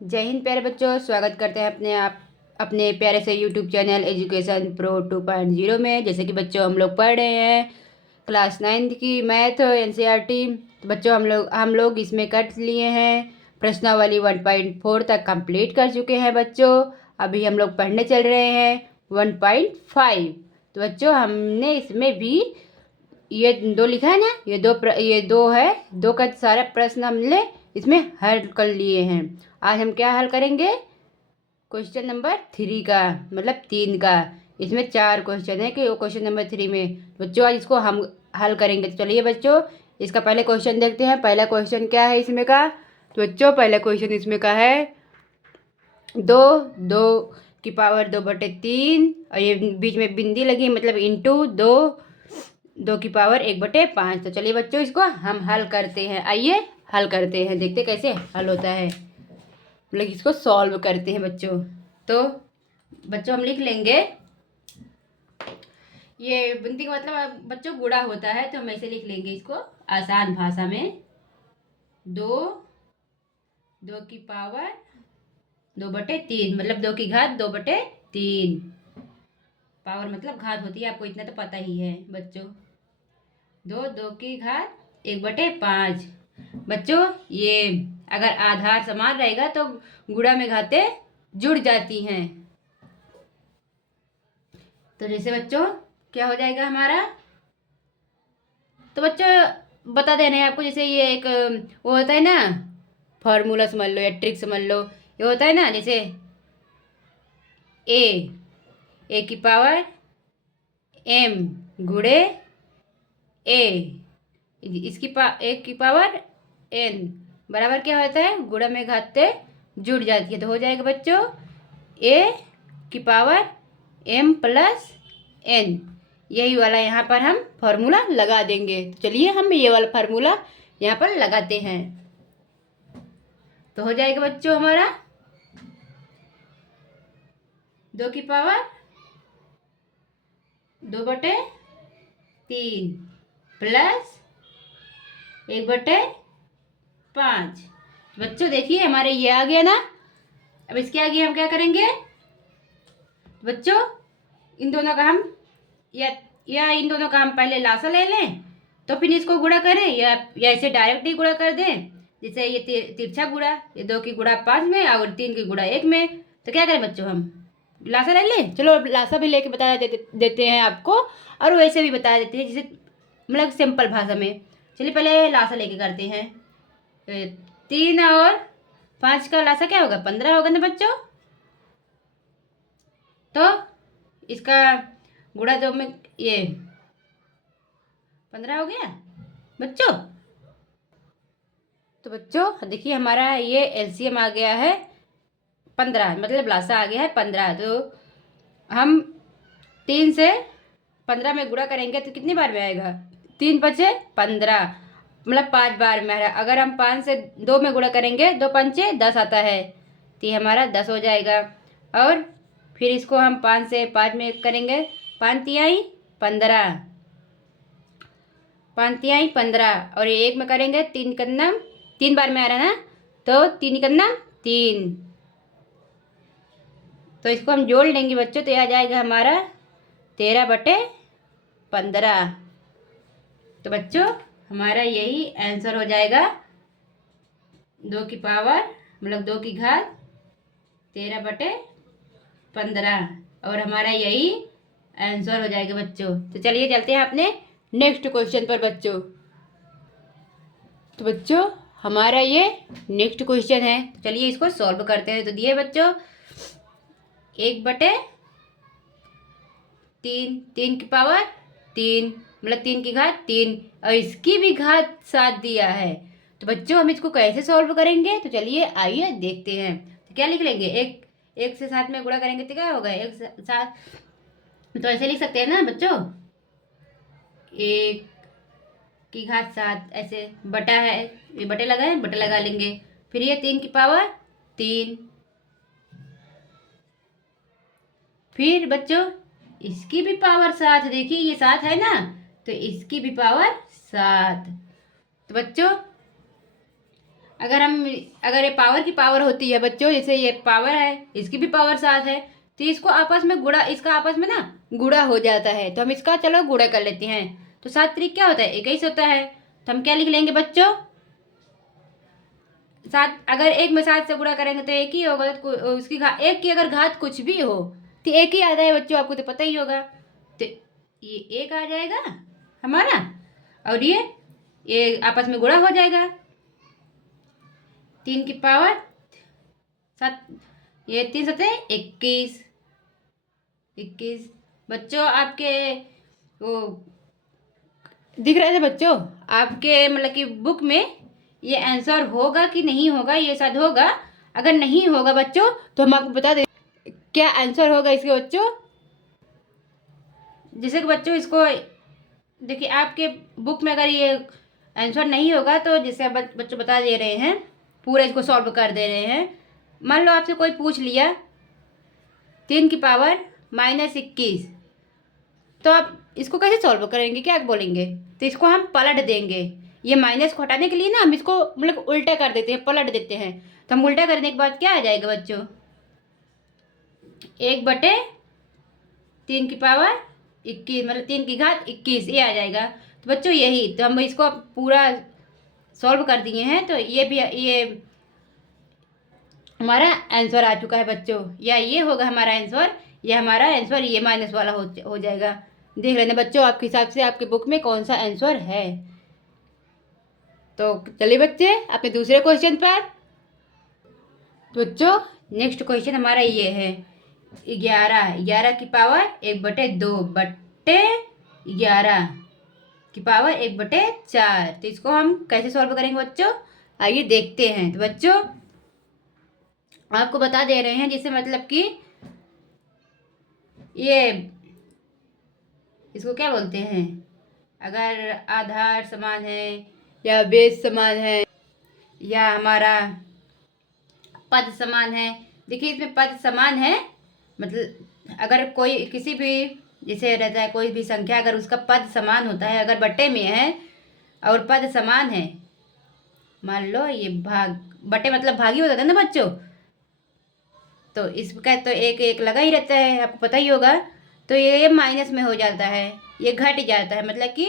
जय हिंद प्यारे बच्चों, स्वागत करते हैं अपने प्यारे से यूट्यूब चैनल एजुकेशन प्रो 2.0 में। जैसे कि बच्चों हम लोग पढ़ रहे हैं क्लास 9 की मैथ एनसीईआरटी। तो बच्चों हम लोग इसमें कर लिए हैं प्रश्नावली 1.4 तक कंप्लीट कर चुके हैं बच्चों। अभी हम लोग पढ़ने चल रहे हैं 1.5। तो बच्चों हमने इसमें भी ये दो लिखा है ना, ये दो है, दो का सारा प्रश्न हमने इसमें हल कर लिए हैं। आज हम क्या हल करेंगे? क्वेश्चन नंबर 3 का, मतलब 3 का। इसमें 4 क्वेश्चन है कि वो क्वेश्चन नंबर 3 में बच्चों आज इसको हम हल करेंगे। तो चलिए बच्चों इसका पहले क्वेश्चन देखते हैं। पहला क्वेश्चन क्या है इसमें का? तो बच्चों पहला क्वेश्चन इसमें का है दो दो की पावर 2/3 और ये बीच में बिंदी लगी, मतलब इंटू दो, 2 की पावर 1/5। तो चलिए बच्चों इसको हम हल करते हैं। आइए हल करते हैं, देखते कैसे हल होता है, मतलब इसको सॉल्व करते हैं बच्चों। तो बच्चों हम लिख लेंगे, ये बिंदी का मतलब बच्चों गुणा होता है, तो हम ऐसे लिख लेंगे इसको आसान भाषा में। दो, 2 की पावर 2/3, मतलब 2 की घात 2/3। पावर मतलब घात होती है, आपको इतना तो पता ही है बच्चों। 2 की घात 1/5। बच्चों ये अगर आधार समान रहेगा तो गुणा में घातें जुड़ जाती हैं। तो जैसे बच्चों क्या हो जाएगा हमारा? तो बच्चों बता दे रहे हैं आपको, जैसे ये एक वो होता है ना, फॉर्मूला समझ लो या ट्रिक समझ लो। ये होता है ना, जैसे ए की पावर एम गुणे ए, एक की पावर एन बराबर क्या होता है? गुणा में घातें जुड़ जाती है। तो हो जाएगा बच्चों ए की पावर एम प्लस एन। यही वाला यहाँ पर हम फॉर्मूला लगा देंगे। तो चलिए हम ये वाला फार्मूला यहाँ पर लगाते हैं। तो हो जाएगा बच्चों हमारा 2 की पावर 2/3 प्लस 1/5। बच्चों देखिए हमारे ये आ गया ना। अब इसके आगे हम क्या करेंगे बच्चों? इन दोनों का हम या इन दोनों का हम पहले लासा ले लें, तो फिर इसको गुणा करें, या इसे डायरेक्ट ही गुणा कर दें। जैसे ये तिरछा गुणा, ये 2 की गुणा 5 में और 3 की गुणा 1 में। तो क्या करें बच्चों, हम लासा ले लें। चलो लासा भी लेके बता देते हैं आपको, और वैसे भी बता देते हैं, जिसे मतलब सिंपल भाषा में। चलिए पहले लासा लेके करते हैं। 3 और 5 का लासा क्या होगा? 15 होगा ना बच्चों। तो इसका गुणा दो में ये 15 हो गया बच्चों। तो बच्चों देखिए हमारा ये एलसीएम आ गया है 15, मतलब लासा आ गया है 15। तो हम 3 से 15 में गुणा करेंगे तो कितनी बार में आएगा? 3×5 = 15, मतलब 5 बार में आ रहा है। अगर हम 5 से 2 में गुणा करेंगे, 2×5 = 10 आता है, तो ये हमारा 10 हो जाएगा। और फिर इसको हम 5 से 5 में करेंगे, 5×3 = 15, 5×3 = 15। और ये 1 में करेंगे, 3 बार में आ रहा है ना, तो 3×3। तो इसको हम जोड़ लेंगे बच्चों, तो यह आ जाएगा हमारा 13/15। तो बच्चों हमारा यही आंसर हो जाएगा। 2 की पावर मतलब 2 की घात 13/15, और हमारा यही आंसर हो जाएगा बच्चों। तो चलिए चलते हैं अपने नेक्स्ट क्वेश्चन पर बच्चों। तो बच्चों हमारा ये नेक्स्ट क्वेश्चन है, चलिए इसको सॉल्व करते हैं। तो दिए बच्चों 1/3, 3 की पावर 3, मतलब 3 की घात 3, और इसकी भी घात 7 दिया है। तो बच्चों हम इसको कैसे सॉल्व करेंगे? तो चलिए आइए देखते हैं। तो क्या लिख लेंगे? एक से 7 में गुणा करेंगे तो क्या होगा? 1 से 7। तो ऐसे लिख सकते हैं ना बच्चों, 1 की घात 7, ऐसे बटा है, ये बटे लगा है, बटे लगा लेंगे। फिर ये 3 की पावर 3, फिर बच्चों इसकी भी पावर 7, देखिए ये 7 है ना, तो इसकी भी पावर 7। तो बच्चों अगर ये पावर की पावर होती है बच्चों, जैसे ये पावर है, इसकी भी पावर 7 है, तो इसको आपस में गुणा, इसका आपस में ना गुणा हो जाता है, तो हम इसका चलो गुणा कर लेते हैं। तो 7 त्रिक क्या होता है, 21 होता है। तो हम क्या लिख लेंगे बच्चों, 7, अगर एक में 7 से गुणा करेंगे तो एक ही होगा, तो उसकी एक की अगर घात कुछ भी हो तो एक ही आता है बच्चों, आपको तो पता ही होगा। तो ये एक आ जाएगा हमारा, और ये आपस में गुणा हो जाएगा, 3 की पावर 7, ये 3 सते 21। 21 बच्चों आपके वो दिख रहे थे बच्चों, आपके मतलब कि बुक में ये आंसर होगा कि नहीं होगा, ये शायद होगा। अगर नहीं होगा बच्चों तो हम आपको बता दें क्या आंसर होगा इसके बच्चों। जैसे कि बच्चों इसको देखिए, आपके बुक में अगर ये आंसर नहीं होगा तो जैसे बच्चों बता दे रहे हैं, पूरा इसको सॉल्व कर दे रहे हैं। मान लो आपसे कोई पूछ लिया 3 की पावर -21, तो आप इसको कैसे सॉल्व करेंगे, क्या बोलेंगे? तो इसको हम पलट देंगे। ये माइनस को हटाने के लिए ना हम इसको मतलब उल्टा कर देते हैं, पलट देते हैं। तो हम उल्टा करने के बाद क्या आ जाएगा बच्चों, 1/3 की पावर 21, मतलब 3 की घात 21, ये आ जाएगा। तो बच्चों यही, तो हम इसको पूरा सॉल्व कर दिए हैं, तो ये भी ये हमारा आंसर आ चुका है बच्चों, या ये होगा हमारा आंसर, ये हमारा आंसर ये माइनस वाला हो जाएगा। देख लेना बच्चों आपके हिसाब से आपके बुक में कौन सा आंसर है। तो चलिए बच्चे अपने दूसरे क्वेश्चन पर। तो बच्चों नेक्स्ट क्वेश्चन हमारा ये है 11 की पावर 1/2/11 की पावर 1/4। तो इसको हम कैसे सॉल्व करेंगे बच्चों, आइए देखते हैं। तो बच्चों आपको बता दे रहे हैं, जिससे मतलब कि ये इसको क्या बोलते हैं, अगर आधार समान है या बेस समान है या हमारा पद समान है। देखिए इसमें पद समान है, मतलब अगर कोई किसी भी जैसे रहता है कोई भी संख्या, अगर उसका पद समान होता है, अगर बट्टे में है और पद समान है, मान लो ये भाग, बट्टे मतलब भागी होता है ना बच्चों, तो इसका तो एक एक लगा ही रहता है, आपको पता ही होगा। तो ये माइनस में हो जाता है, ये घट जाता है, मतलब कि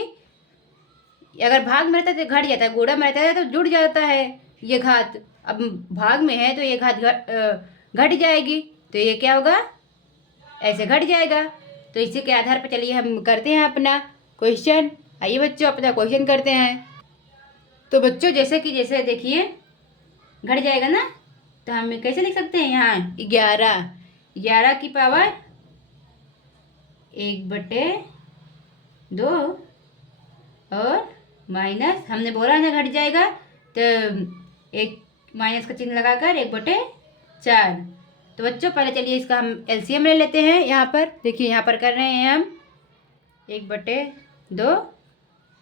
अगर भाग में रहता है तो घट जाता है, गुणा में रहता है तो जुड़ जाता है ये घात। अब भाग में है तो ये घात घट जाएगी, तो ये क्या होगा, ऐसे घट जाएगा। तो इसी के आधार पर चलिए हम करते हैं अपना क्वेश्चन। आइए बच्चों अपना क्वेश्चन करते हैं। तो बच्चों जैसे देखिए घट जाएगा ना, तो हम कैसे लिख सकते हैं, यहाँ 11 की पावर 1/2 और माइनस, हमने बोला ना घट जाएगा, तो एक माइनस का चिन्ह लगाकर 1/4। तो बच्चों पहले चलिए इसका हम एलसीएम ले लेते हैं। यहाँ पर देखिए, यहाँ पर कर रहे हैं हम 1/2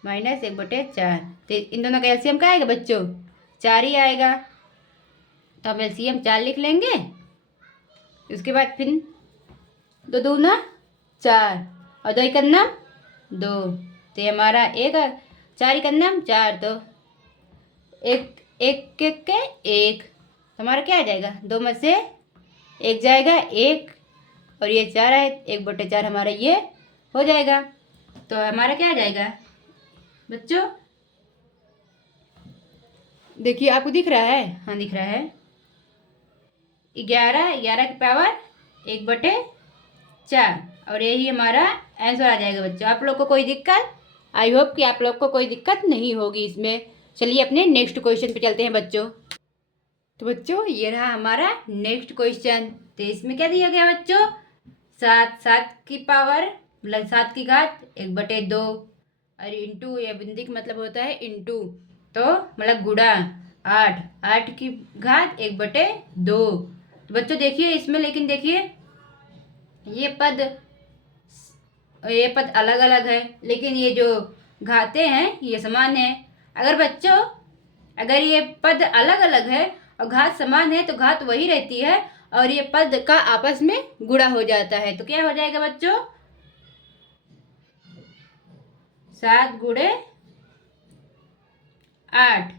माइनस 1/4, तो इन दोनों का एलसीएम क्या आएगा बच्चों, 4 ही आएगा। तो हम एलसीएम 4 लिख लेंगे। उसके बाद फिर 2 दूना 4 और 2 इकन्ना 2, तो ये हमारा एक 4 इकन्ना 4, तो एक एक एक के एक, हमारा क्या आ जाएगा, 2 में से 1 जाएगा 1, और ये 4 है, 1/4 हमारा ये हो जाएगा। तो हमारा क्या आ जाएगा बच्चों, देखिए आपको दिख रहा है, हाँ दिख रहा है, 11 की पावर 1/4, और यही हमारा आंसर आ जाएगा बच्चों। आप लोग को कोई दिक्कत, आई होप कि आप लोग को कोई दिक्कत नहीं होगी इसमें। चलिए अपने नेक्स्ट क्वेश्चन पे चलते हैं बच्चों। तो बच्चों ये रहा हमारा नेक्स्ट क्वेश्चन। तो इसमें क्या दिया गया बच्चों, 7 की पावर मतलब 7 की घात 1/2, और इंटू, ये बिंदी का मतलब होता है इंटू, तो मतलब गुणा 8 की घात 1/2। तो बच्चों देखिए इसमें, लेकिन देखिए ये पद अलग अलग है, लेकिन ये जो घातें हैं ये समान है। अगर बच्चों अगर ये पद अलग अलग है और घात समान है, तो घात वही रहती है और ये पद का आपस में गुणा हो जाता है। तो क्या हो जाएगा बच्चों, 7 × 8,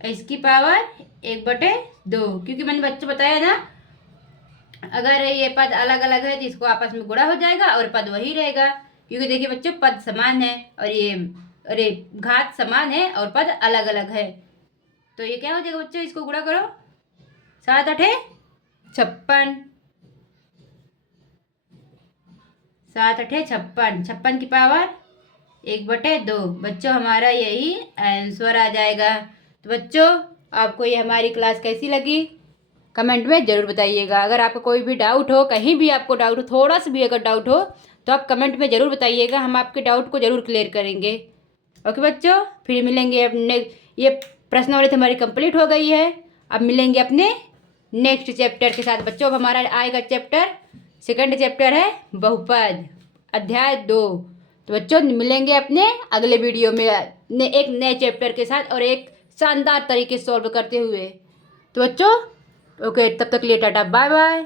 इसकी पावर 1/2, क्योंकि मैंने बच्चों बताया ना, अगर ये पद अलग अलग है तो इसको आपस में गुणा हो जाएगा और पद वही रहेगा। क्योंकि देखिए बच्चों, पद समान है और ये घात समान है और पद अलग अलग है, तो ये क्या हो जाएगा बच्चों, इसको गुणा करो। 7 8 56, 7 8 56, 56 की पावर 1/2। बच्चों हमारा यही आंसर आ जाएगा। तो बच्चों, आपको ये हमारी क्लास कैसी लगी कमेंट में ज़रूर बताइएगा। अगर आपका कोई भी डाउट हो, कहीं भी आपको डाउट हो, थोड़ा सा भी अगर डाउट हो तो आप कमेंट में ज़रूर बताइएगा, हम आपके डाउट को ज़रूर क्लियर करेंगे। ओके बच्चों, फिर मिलेंगे अपने, ये प्रश्नावली हमारी कंप्लीट हो गई है। अब मिलेंगे अपने नेक्स्ट चैप्टर के साथ। बच्चों अब हमारा आएगा चैप्टर, सेकंड चैप्टर है बहुपद, अध्याय 2। तो बच्चों मिलेंगे अपने अगले वीडियो में एक नए चैप्टर के साथ और एक शानदार तरीके से सॉल्व करते हुए। तो बच्चों ओके, तब तक लिए टाटा बाय बाय।